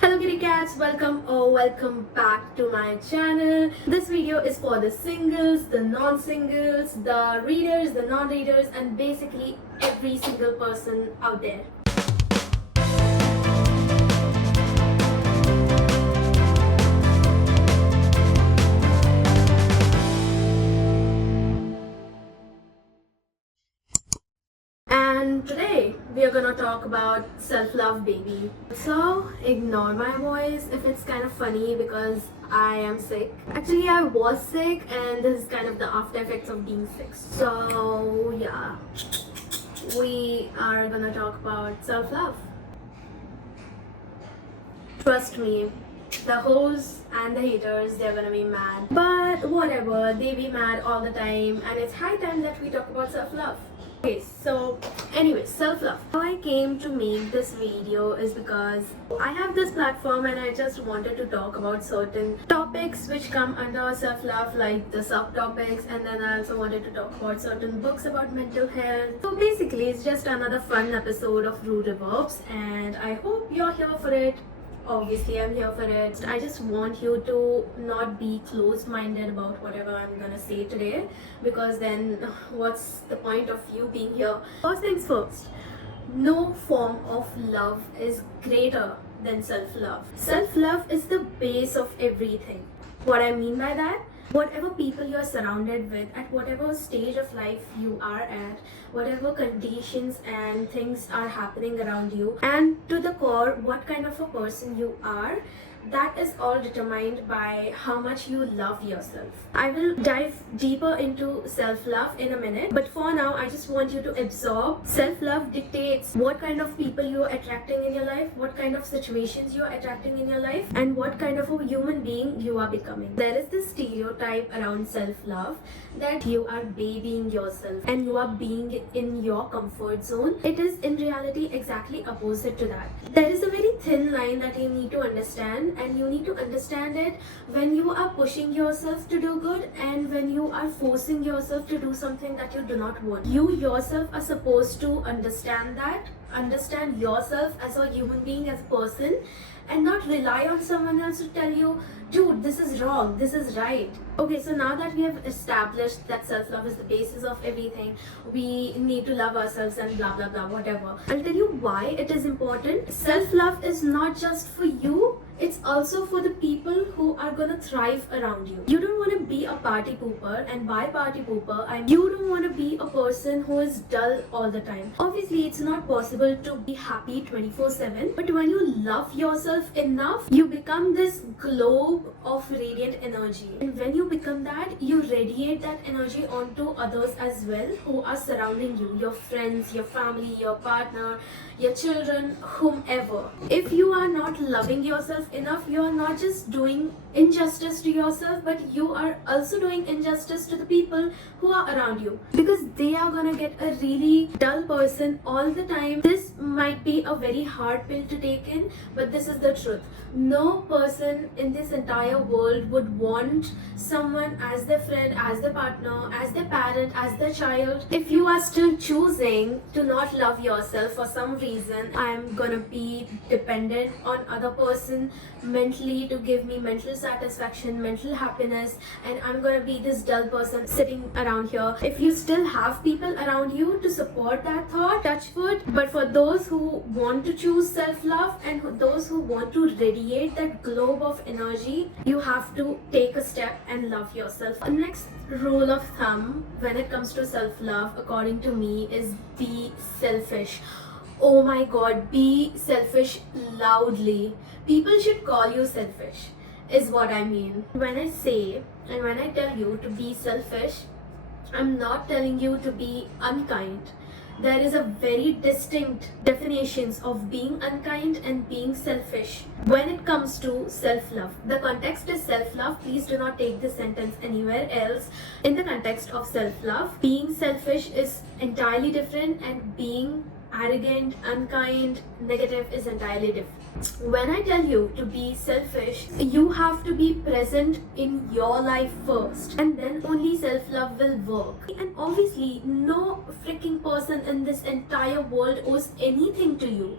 Hello kitty cats, welcome or welcome back to my channel. This video is for the singles, the non-singles, the readers, the non-readers, and basically every single person out there. And today we are gonna talk about self-love, baby. So ignore my voice if it's kind of funny because I am sick. Actually, I was sick, and this is kind of the after effects of being sick. So yeah, we are gonna talk about self-love. Trust me, the hoes and the haters, they're gonna be mad. But whatever, they be mad all the time, and it's high time that we talk about self-love. Okay, so anyway, self-love. How I came to make this video is because I have this platform and I just wanted to talk about certain topics which come under self-love, like the subtopics, and then I also wanted to talk about certain books about mental health. So basically, it's just another fun episode of Rude Reverbs, and I hope you're here for it. Obviously, I'm here for it. I just want you to not be closed-minded about whatever I'm gonna say today, because then what's the point of you being here? First things first, no form of love is greater than self-love. Self-love is the base of everything. What I mean by that, whatever people you're surrounded with, at whatever stage of life you are at, whatever conditions and things are happening around you, and to the core, what kind of a person you are, that is all determined by how much you love yourself. I will dive deeper into self-love in a minute, but for now, I just want you to absorb. Self-love dictates what kind of people you are attracting in your life, what kind of situations you are attracting in your life, and what kind of a human being you are becoming. There is this stereotype around self-love that you are babying yourself and you are being in your comfort zone. It is in reality exactly opposite to that. There is a very thin line that you need to understand, and you need to understand it when you are pushing yourself to do good and when you are forcing yourself to do something that you do not want. You yourself are supposed to understand that, understand yourself as a human being, as a person, and not rely on someone else to tell you, dude, this is wrong, this is right. Okay, so now that we have established that self-love is the basis of everything, we need to love ourselves and blah blah blah, whatever. I'll tell you why it is important. Self-love is not just for you, it's also for the people who are gonna thrive around you. You don't want to be a party pooper, and by party pooper, I mean you don't want to be a person who is dull all the time. Obviously, it's not possible to be happy 24/7, but when you love yourself enough, you become this globe of radiant energy. And when you become that, you radiate that energy onto others as well who are surrounding you, your friends, your family, your partner, your children, whomever. If you are not loving yourself enough, you are not just doing injustice to yourself, but you are also doing injustice to the people who are around you, because they are gonna get a really dull person all the time. This might be a very hard pill to take in, but this is the truth. No person in this entire world would want someone as their friend, as their partner, as their parent, as their child. If you are still choosing to not love yourself for some reason, I'm gonna be dependent on other person mentally to give me mental satisfaction, mental happiness, and I'm gonna be this dull person sitting around here. If you still have people around you to support that thought, touch wood. But for those who want to choose self-love and those who want to radiate that globe of energy, you have to take a step and love yourself. The next rule of thumb when it comes to self-love, according to me, is be selfish. Oh my god, be selfish loudly. People should call you selfish, is what I mean. When I say and when I tell you to be selfish, I'm not telling you to be unkind. There is a very distinct definitions of being unkind and being selfish when it comes to self-love. The context is self-love. Please do not take this sentence anywhere else. In the context of self-love, being selfish is entirely different, and being arrogant, unkind, negative is entirely different. When I tell you to be selfish, you have to be present in your life first, and then only self-love will work. And obviously, no freaking person in this entire world owes anything to you.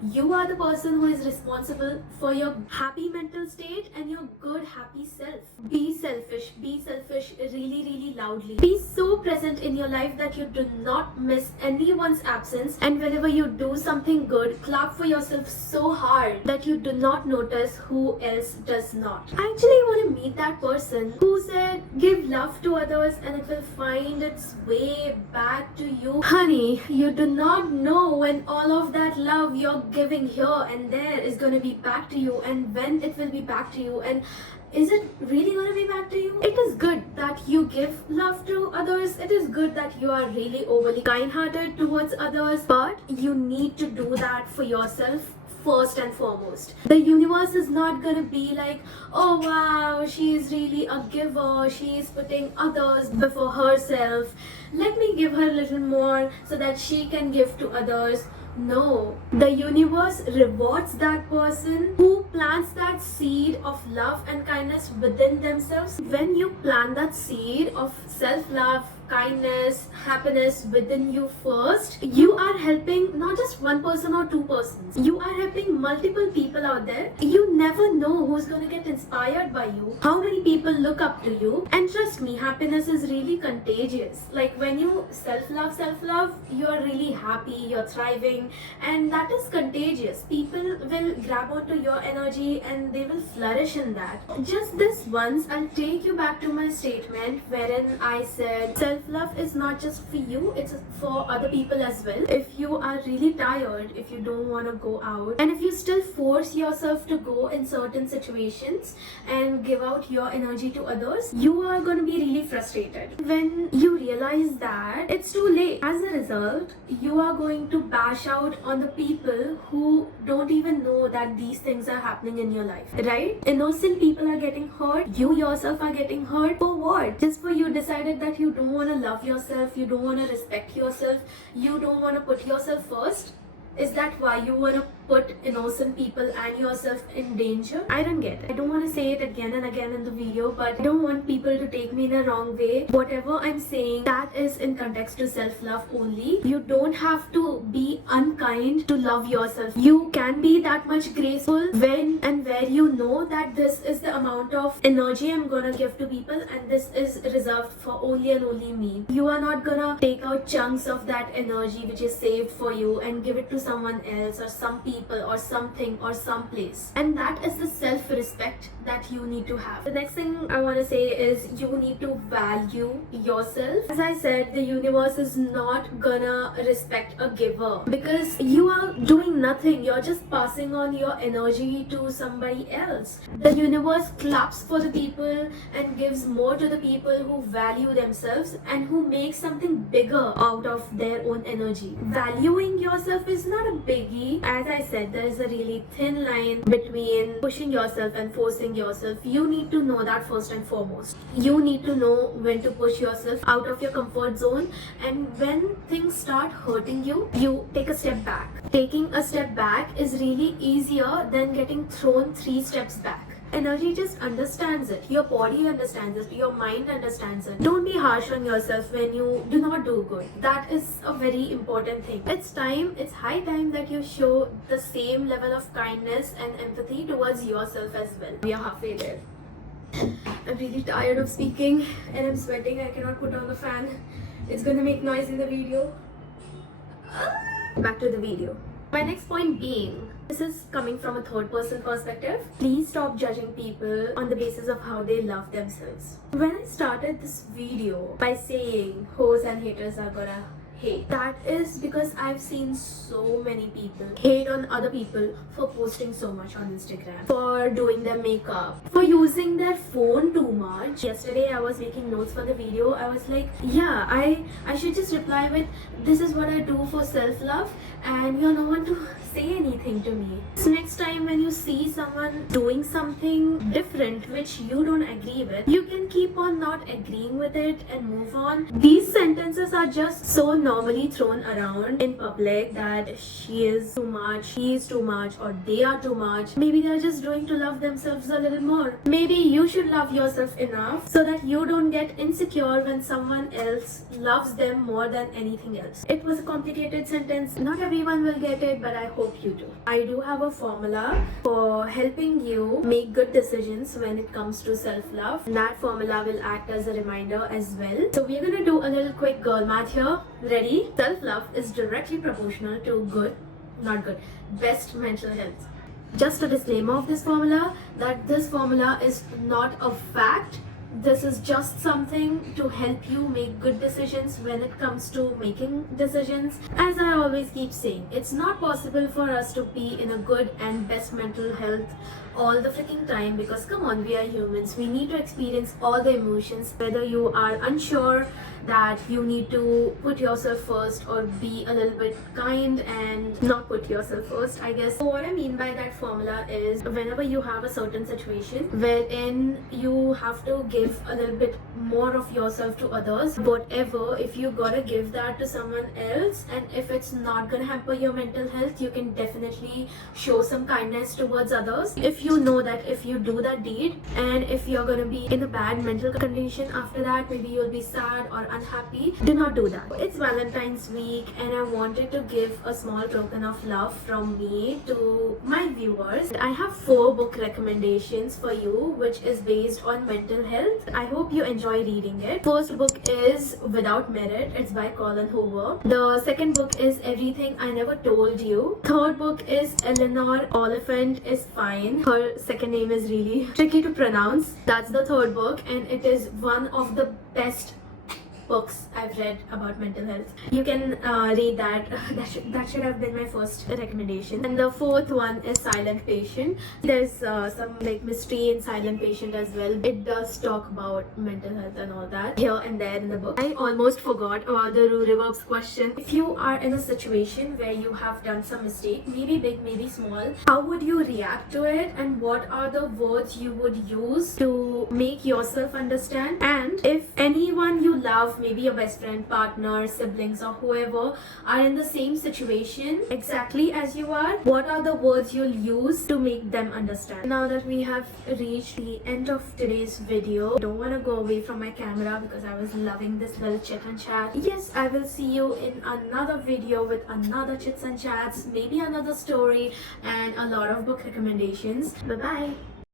You are the person who is responsible for your happy mental state and your good happy self. Be selfish really really loudly. Be so present in your life that you do not miss anyone's absence, and whenever you do something good, clap for yourself so hard that you do not notice who else does not. I actually want to meet that person who said give love to others and it will find its way back to you. Honey, you do not know when all of that love you're giving here and there is going to be back to you, and when it will be back to you, and is it really going to be back to you? It is good that you give love to others. It is good that you are really overly kind-hearted towards others, but you need to do that for yourself first and foremost. The universe is not gonna be like, oh wow, she is really a giver, she is putting others before herself, let me give her a little more so that she can give to others. No, the universe rewards that person who plants that seed of love and kindness within themselves. When you plant that seed of self-love, kindness, happiness within you first, you are helping not just one person or two persons. You are helping multiple people out there. You never know who's going to get inspired by you, how many people look up to you. And trust me, happiness is really contagious. Like when you self-love, you are really happy, you're thriving, and that is contagious. People will grab onto your energy and they will flourish in that. Just this once, I'll take you back to my statement wherein I said self-love is not just for you, it's for other people as well. If you are really tired, if you don't want to go out, and if you still force yourself to go in certain situations and give out your energy to others, you are going to be really frustrated. When you realize that, it's too late. As a result, you are going to bash out on the people who don't even know that these things are happening in your life, right? Innocent people are getting hurt. You yourself are getting hurt. For what? Just for you decided that you don't want to love yourself, you don't want to respect yourself, you don't want to put yourself first. Is that why you want to put innocent people and yourself in danger? I don't get it. I don't want to say it again and again in the video, but I don't want people to take me in a wrong way. Whatever I'm saying, that is in context to self-love only. You don't have to be unkind to love yourself. You can be that much graceful when and where you know that this is the amount of energy I'm gonna give to people and this is reserved for only and only me. You are not gonna take out chunks of that energy which is saved for you and give it to someone else or some people or something or some place. And that is the self-respect that you need to have. The next thing I want to say is you need to value yourself. As I said, the universe is not gonna respect a giver because you are doing nothing. You're just passing on your energy to somebody else. The universe claps for the people and gives more to the people who value themselves and who make something bigger out of their own energy. Valuing yourself is not a biggie. As I said, there is a really thin line between pushing yourself and forcing yourself. You need to know that first and foremost. You need to know when to push yourself out of your comfort zone, and when things start hurting you, you take a step back. Taking a step back is really easier than getting thrown 3 steps back. Energy just understands it. Your body understands it. Your mind understands it. Don't be harsh on yourself when you do not do good. That is a very important thing. It's high time that you show the same level of kindness and empathy towards yourself as well. We are halfway there. I'm really tired of speaking and I'm sweating. I cannot put on the fan. It's gonna make noise in the video. Back to the video. My next point being, this is coming from a third person perspective. Please stop judging people on the basis of how they love themselves. When I started this video by saying hoes and haters are gonna hate, that is because I've seen so many people hate on other people for posting so much on Instagram, for doing their makeup, for using their phone too much. Yesterday I was making notes for the video. I was like, yeah, I should just reply with, this is what I do for self-love and you're no one to say anything to me. So next time when you see someone doing something different which you don't agree with, you can keep on not agreeing with it and move on. These sentences are just so normally thrown around in public that she is too much, he is too much, or they are too much. Maybe they're just doing to love themselves a little more. Maybe you should love yourself enough so that you don't get insecure when someone else loves them more than anything else. It was a complicated sentence. Not everyone will get it, but I hope you do. I do have a formula for helping you make good decisions when it comes to self-love. And that formula will act as a reminder as well. So we're gonna do a little quick girl math here. Ready? Self-love is directly proportional to best mental health. Just a disclaimer of this formula, that this formula is not a fact. This is just something to help you make good decisions when it comes to making decisions. As I always keep saying, it's not possible for us to be in a good and best mental health all the freaking time, because come on, we are humans. We need to experience all the emotions, whether you are unsure that you need to put yourself first or be a little bit kind and not put yourself first, I guess. So what I mean by that formula is, whenever you have a certain situation wherein you have to give a little bit more of yourself to others, whatever, if you gotta give that to someone else, and if it's not gonna hamper your mental health, you can definitely show some kindness towards others. If you know that if you do that deed, and if you're gonna be in a bad mental condition after that, maybe you'll be sad or unhappy, do not do that. It's Valentine's week and I wanted to give a small token of love from me to my viewers. I have 4 book recommendations for you, which is based on mental health. I hope you enjoy reading it. First book is Without Merit. It's by Colin Hoover. The second book is Everything I Never Told You. Third book is Eleanor Oliphant is Fine. Her second name is really tricky to pronounce. That's the third book, and it is one of the best books I've read about mental health. You can read that. That should have been my first recommendation. And the fourth one is Silent Patient. There's some like mystery in Silent Patient as well. It does talk about mental health and all that here and there in the book. I almost forgot about the Rue Reverb's question. If you are in a situation where you have done some mistake, maybe big, maybe small, how would you react to it, and what are the words you would use to make yourself understand? And if anyone you love, maybe your best friend, partner, siblings, or whoever are in the same situation exactly as you are, what are the words you'll use to make them understand? Now that we have reached the end of today's video, I don't want to go away from my camera because I was loving this little chit and chat. Yes, I will see you in another video with another chits and chats, maybe another story and a lot of book recommendations. Bye bye.